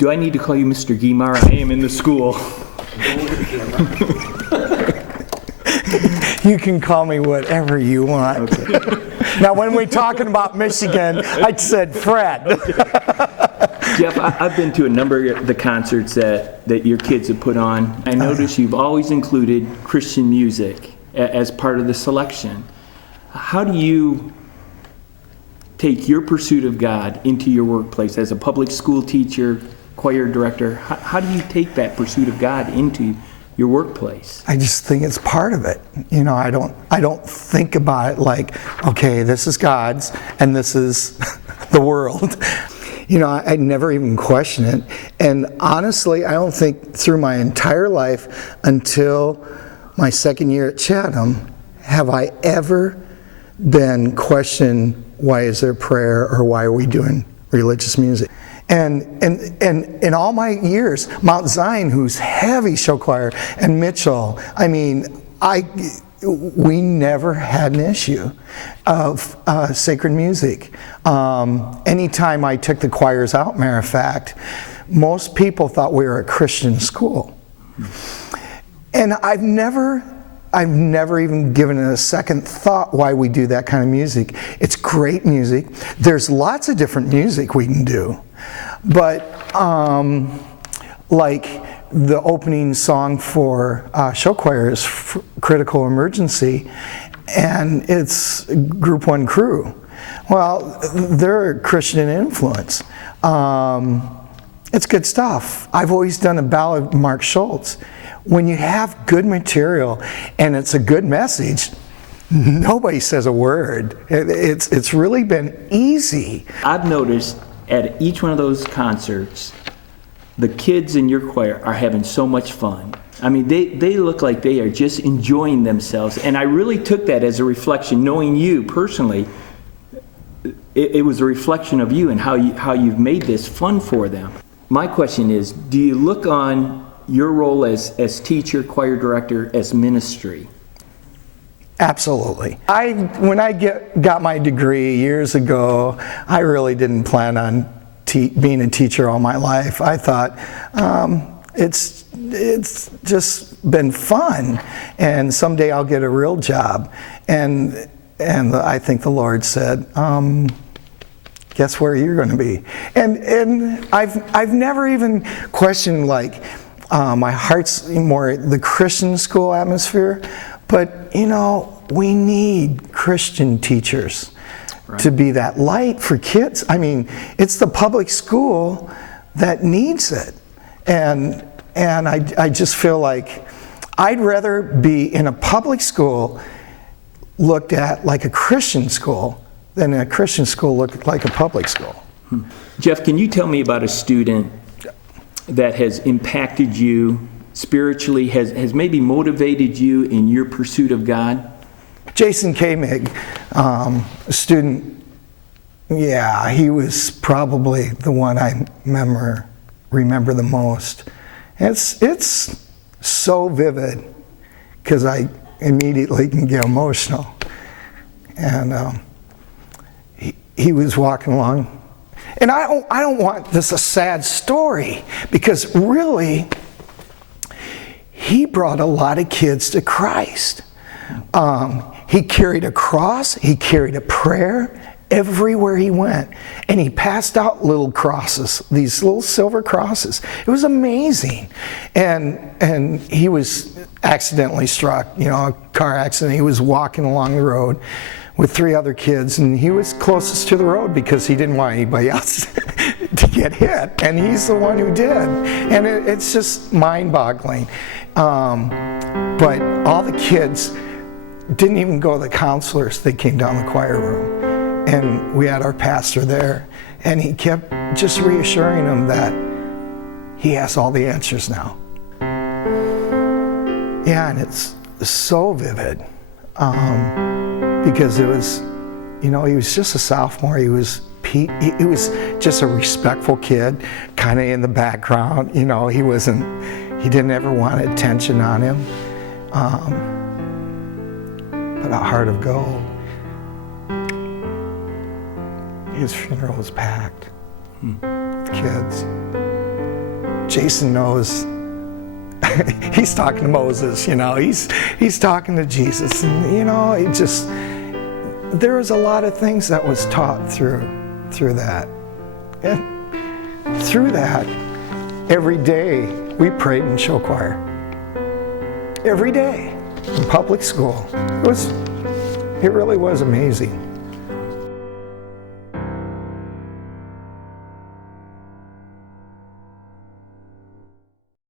Do I need to call you Mr. Gemar? I am in the school. You can call me whatever you want. Okay. Now, when we're talking about Michigan, I said Fred. Jeff, I've been to a number of the concerts that your kids have put on. I notice you've always included Christian music as part of the selection. How do you take your pursuit of God into your workplace as a public school teacher, choir director? How do you take that pursuit of God into your workplace? I just think it's part of it. You know, I don't think about it like, okay, this is God's and this is the world. You know, I never even question it. And honestly, I don't think through my entire life until my second year at Chatham have I ever been questioned, why is there prayer or why are we doing religious music? And in all my years, Mount Zion, who's heavy show choir, and Mitchell, I mean, we never had an issue of sacred music. Anytime I took the choirs out, matter of fact, most people thought we were a Christian school. And I've never even given it a second thought why we do that kind of music. It's great music. There's lots of different music we can do. But like the opening song for show choir is Critical Emergency, and it's Group 1 crew. Well, they're a Christian influence. It's good stuff. I've always done a ballad of Mark Schultz. When you have good material and it's a good message, nobody says a word. It's really been easy. I've noticed at each one of those concerts, the kids in your choir are having so much fun. I mean, they look like they are just enjoying themselves. And I really took that as a reflection, knowing you personally. It was a reflection of you and how you've made this fun for them. My question is, do you look on your role as teacher, choir director, as ministry? Absolutely. When I got my degree years ago, I really didn't plan on being a teacher all my life. I thought it's just been fun, and someday I'll get a real job. And I think the Lord said, guess where you're going to be? And I've never even questioned, like, my heart's more the Christian school atmosphere. But, you know, we need Christian teachers to be that light for kids. I mean, it's the public school that needs it. And I just feel like I'd rather be in a public school looked at like a Christian school than a Christian school looked like a public school. Jeff, can you tell me about a student that has impacted you spiritually, has maybe motivated you in your pursuit of God? Jason Kamig, a student, yeah, he was probably the one I remember the most. It's so vivid because I immediately can get emotional. And he was walking along. And I don't want this a sad story, because really, he brought a lot of kids to Christ. He carried a cross, he carried a prayer everywhere he went. And he passed out little crosses, these little silver crosses. It was amazing. And he was accidentally struck, you know, a car accident. He was walking along the road with 3 other kids, and he was closest to the road because he didn't want anybody else to get hit, and he's the one who did. And it's just mind-boggling. But all the kids didn't even go to the counselors. They came down the choir room, and we had our pastor there, and he kept just reassuring them that he has all the answers now. Yeah, and it's so vivid. Because it was, you know, he was just a sophomore. He was just a respectful kid, kind of in the background. You know, he didn't ever want attention on him. But a heart of gold. His funeral was packed with kids. Jason knows he's talking to Moses, you know, he's talking to Jesus, and you know, it just, there was a lot of things that was taught through that. And through that, every day we prayed in show choir. Every day in public school. It really was amazing.